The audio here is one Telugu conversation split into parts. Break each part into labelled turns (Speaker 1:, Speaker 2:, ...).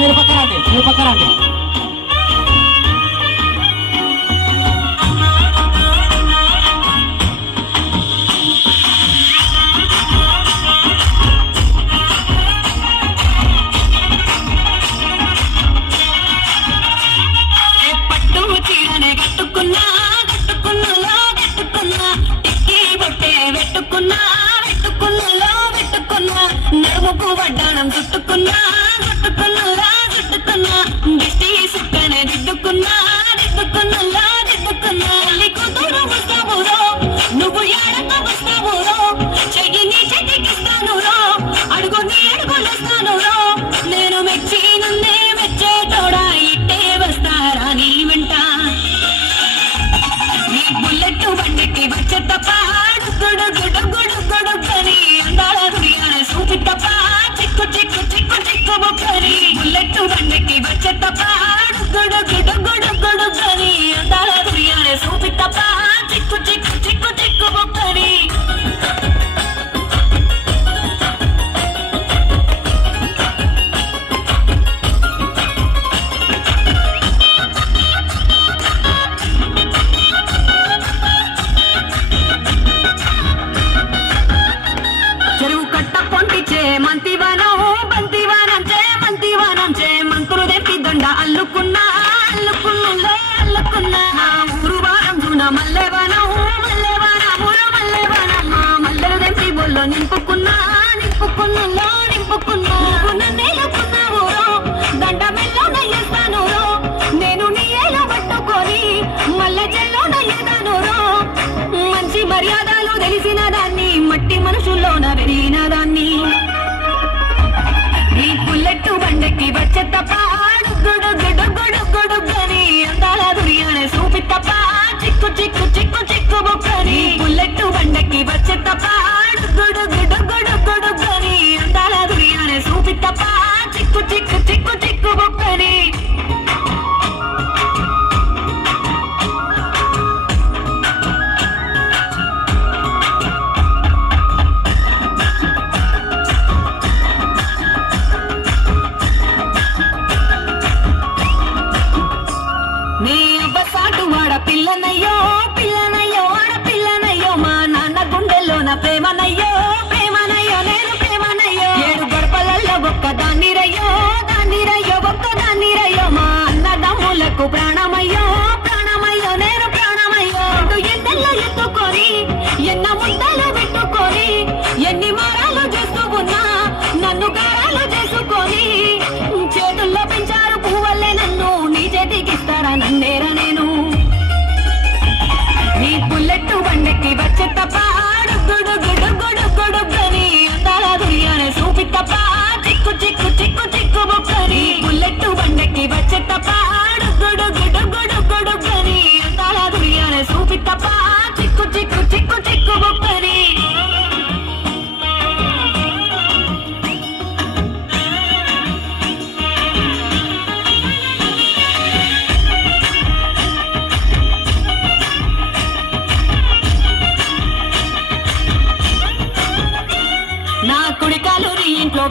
Speaker 1: మీరు పక్కరండి మీరు
Speaker 2: పక్కరండి పెట్టుకున్నా పెట్టుకున్నా పెట్టుకున్నా నడుముకు వడ్డానం చుట్టుకున్నా. వస్తాను నేను మెచ్చి నుండే మెచ్చేటోడా? ఇట్టే వస్తారా నీ వెంట? నీ బుల్లెట్ బండెక్కి వచ్చే తప్ప చెరువు కట్ట పొంటిచే మంతివనం బంతివనం చే మంతివనం చే మంతులు తెప్పి దొండ అల్లుకున్నా అల్లుకున్నా. అల్లుకున్నా ఊరు వారం మల్లెవనం మల్లెవనం మల్లెవనం. మల్లెలు తెప్పి బొల్లో నింపుకున్నా నింపుకున్నా నింపుకున్నా. the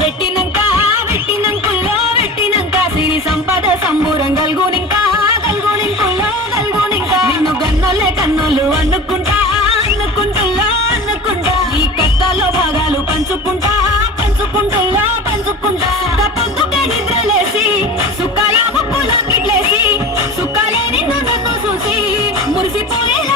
Speaker 2: పెట్టినంక పెట్టినంకుల్లో పెట్టినంక సిరి సంపద సంబూరం గల్గునింక గల్గునింకుల్లో గల్గునింక. నిన్ను గన్నోళ్ళే కన్నోళ్ళు అనుకుంటా అనుకుంటుల్లో అనుకుంటా ఈ కష్టాల్లో భాగాలు పంచుకుంటా పంచుకుంటుల్లో పంచుకుంటా. పొద్దుకే నిద్రలేసి సుఖాల ముప్పులో గిట్లేసి సుఖాలే నిన్ను నన్ను చూసి మురిసిపోయేలా